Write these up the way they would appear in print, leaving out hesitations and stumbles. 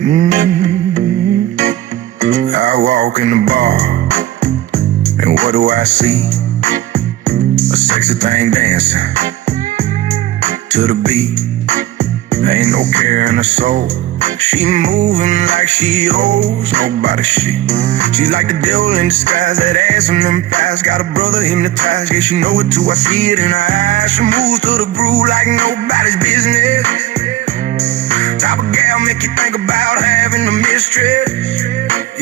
I walk in the bar, and what do I see? A sexy thing dancing to the beat. Ain't no care in her soul. She moving like she owes nobody shit. She's like the devil in disguise, that ass in them thighs. Got a brother hypnotized, yeah, she know it too. I see it in her eyes. She moves to the groove like nobody's business. Type of gal make you think about having a mistress.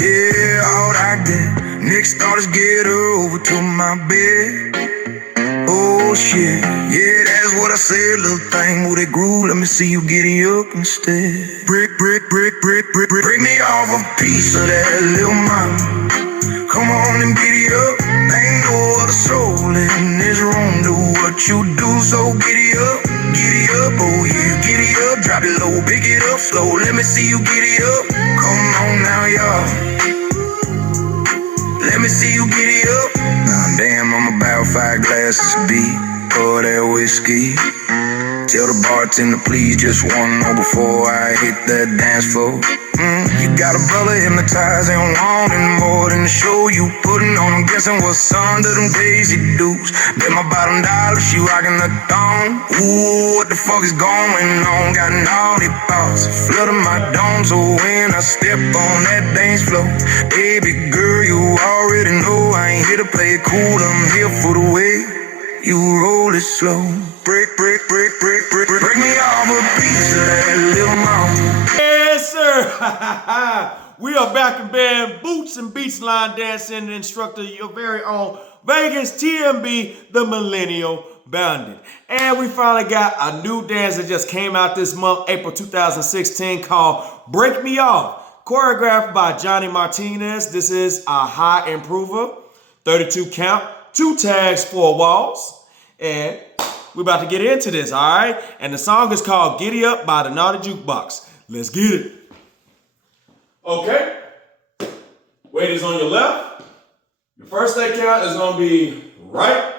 Yeah, all I get. Next thought is get her over to my bed. Oh shit, yeah, that's what I said, little thing. Move that groove, let me see you giddy up instead. Break me off a piece of that little mama. Come on and giddy up. Ain't no other soul in this room. Do what you do, so giddy up, oh yeah, giddy up. Drop it low, pick it up slow. Let me see you giddy up. Come on now, y'all. Let me see you giddy up. Nah, damn, I'm about 5 glasses deep. Pour that whiskey. Tell the bartender, please, just one more before I hit that dance floor. You got a brother hypnotized and wanting more than the show you putting on. I'm guessing what's under them Daisy Dukes. Bet my bottom dollar she rocking the thong. Ooh, what the fuck is going on? Got naughty thoughts flooding my dome. So when I step on that dance floor, baby girl, you already know I ain't here to play it cool. I'm here for the way you roll it slow. Break me off a piece of that little mama. Yes, sir. We are back in band. Boots and Beats Line Dancing instructor, your very own Vegas TMB, the Millennial Bandit. And we finally got a new dance that just came out this month, April 2016, called Break Me Off. Choreographed by Johnny Martinez. This is a high improver, 32 count, 2 tags, 4 walls. And we're about to get into this, all right? And the song is called Giddy Up by the Naughty Jukebox. Let's get it. Okay. Weight is on your left. Your first leg count is going to be right.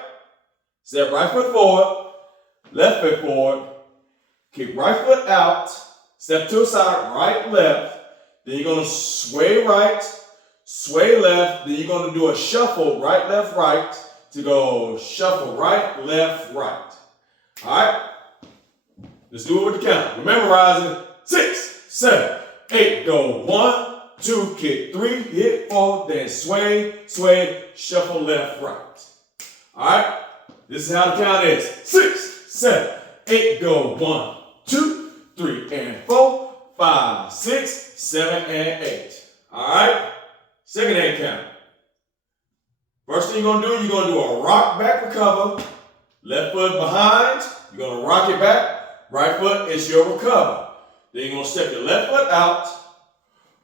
Step right foot forward. Left foot forward. Kick right foot out. Step to the side, right, left. Then you're going to sway right, sway left. Then you're going to do a shuffle, right, left, right. To go shuffle right, left, right. All right? Let's do it with the count. We're memorizing 6, 7, 8. Go 1, 2, kick 3, hit 4, then sway, sway, shuffle left, right. All right? This is how the count is. 6, 7, 8. Go 1, 2, 3, and 4, 5, 6, 7, and 8. All right? Second hand count. First thing you're going to do, you're going to do a rock back recover. Left foot behind. You're going to rock it back. Right foot is your recover. Then you're going to step your left foot out.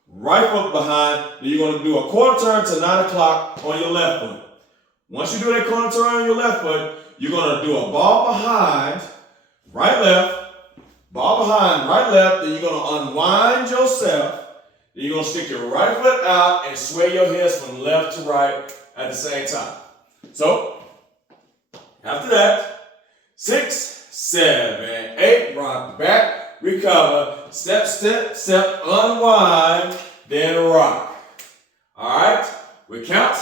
Right foot behind. Then you're going to do a quarter turn to 9 o'clock on your left foot. Once you do that quarter turn on your left foot, you're going to do a ball behind, right left, ball behind, right left. Then you're going to unwind yourself. Then you're going to stick your right foot out and sway your hips from left to right at the same time. So, after that, 6, 7, 8, rock back, recover, step, step, step, unwind, then rock. All right, we count.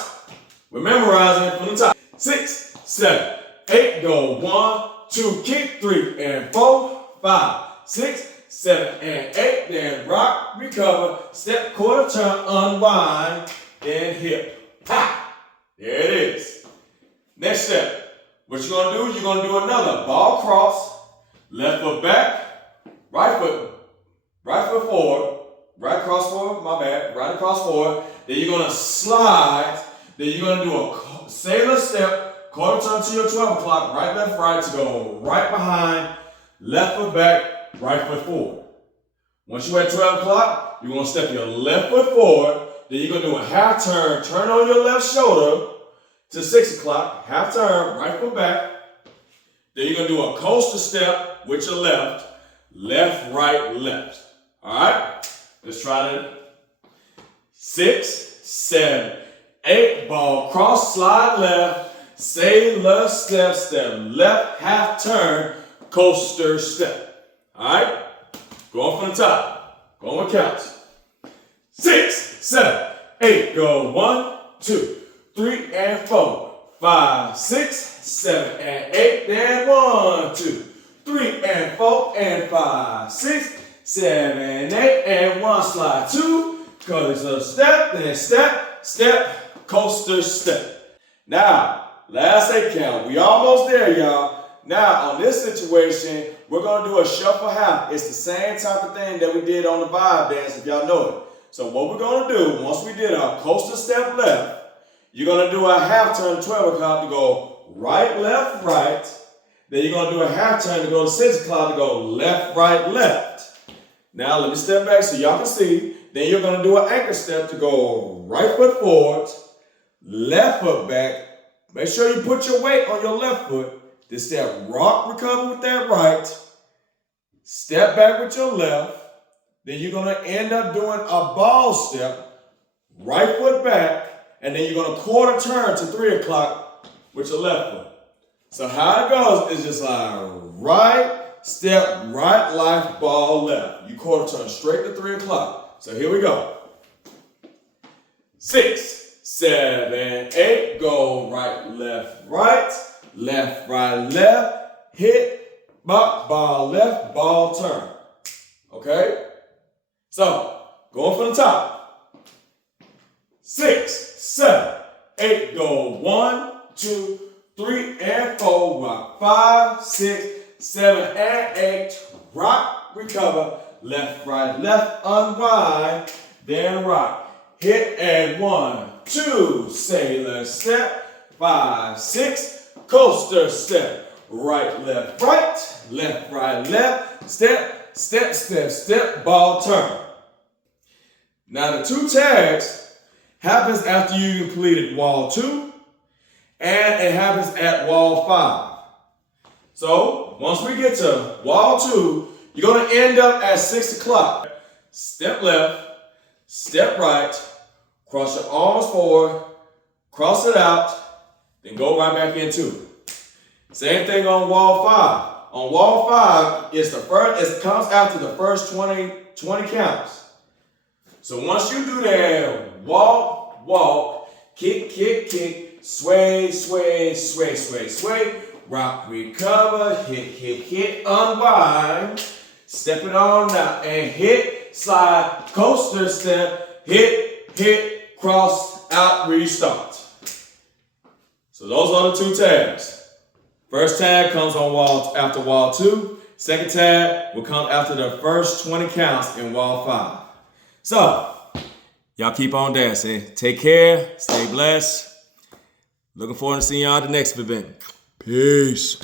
We're memorizing from the top. 6, 7, 8, go 1, 2, kick 3, and 4, 5, 6, 7, and 8, then rock, recover, step, quarter turn, unwind, then hip. Ha! There it is. Next step. What you're going to do, you're going to do another ball cross, left foot back, right foot forward, right cross forward, my bad, right across forward. Then you're going to slide. Then you're going to do a sailor step, quarter turn to your 12 o'clock, right, left, right, to go right behind, left foot back, right foot forward. Once you're at 12 o'clock, you're going to step your left foot forward. Then you're going to do a half turn, turn on your left shoulder to 6 o'clock, half turn, right foot back. Then you're going to do a coaster step with your left, left, right, left. All right? Let's try that. 6, 7, 8, ball, cross, slide left, sailor step, step left, half turn, coaster step. All right? Going from the top. Going with counts. 6, 7, 8. Go 1, 2, 3, and 4, 5, 6, 7, and 8. Then 1, 2, 3, and 4, and 5, 6, 7, 8, and 1. Slide 2, cause it's a step, then step, step, coaster step. Now, last 8 count. We almost there, y'all. Now, on this situation, we're gonna do a shuffle half. It's the same type of thing that we did on the vibe dance, if y'all know it. So what we're gonna do, once we did our coaster step left, you're gonna do a half turn 12 o'clock to go right, left, right. Then you're gonna do a half turn to go to 6 o'clock to go left, right, left. Now let me step back so y'all can see. Then you're gonna do an anchor step to go right foot forward, left foot back. Make sure you put your weight on your left foot. Then step rock, recover with that right. Step back with your left. Then you're gonna end up doing a ball step, right foot back, and then you're gonna quarter turn to 3 o'clock with your left foot. So how it goes is just like right, step, right, left, ball, left. You quarter turn straight to 3 o'clock. So here we go. 6, 7, 8, go right, left, right, hit, ball, left, ball, turn. Okay? So, going from the top. 6, 7, 8, go 1, 2, 3, and 4, rock 5, 6, 7, and 8, rock, recover, left, unwind, then rock, hit, and 1, 2, sailor step, 5, 6, coaster step, right, step, step, step, step, ball turn. Now the 2 tags happens after you completed wall 2, and it happens at wall 5. So once we get to wall 2, you're gonna end up at 6 o'clock. Step left, step right, cross your arms forward, cross it out, then go right back into it. Same thing on wall 5. On wall 5, it comes after the first 20 counts. So once you do that, walk, walk, kick, kick, kick, sway, sway, sway, sway, sway, rock, recover, hit, unwind, step it on out, and hit, slide, coaster step, hit, cross, out, restart. So those are the 2 tags. First tag comes on after wall 2. Second tag will come after the first 20 counts in wall 5. So, y'all keep on dancing. Take care. Stay blessed. Looking forward to seeing y'all at the next event. Peace.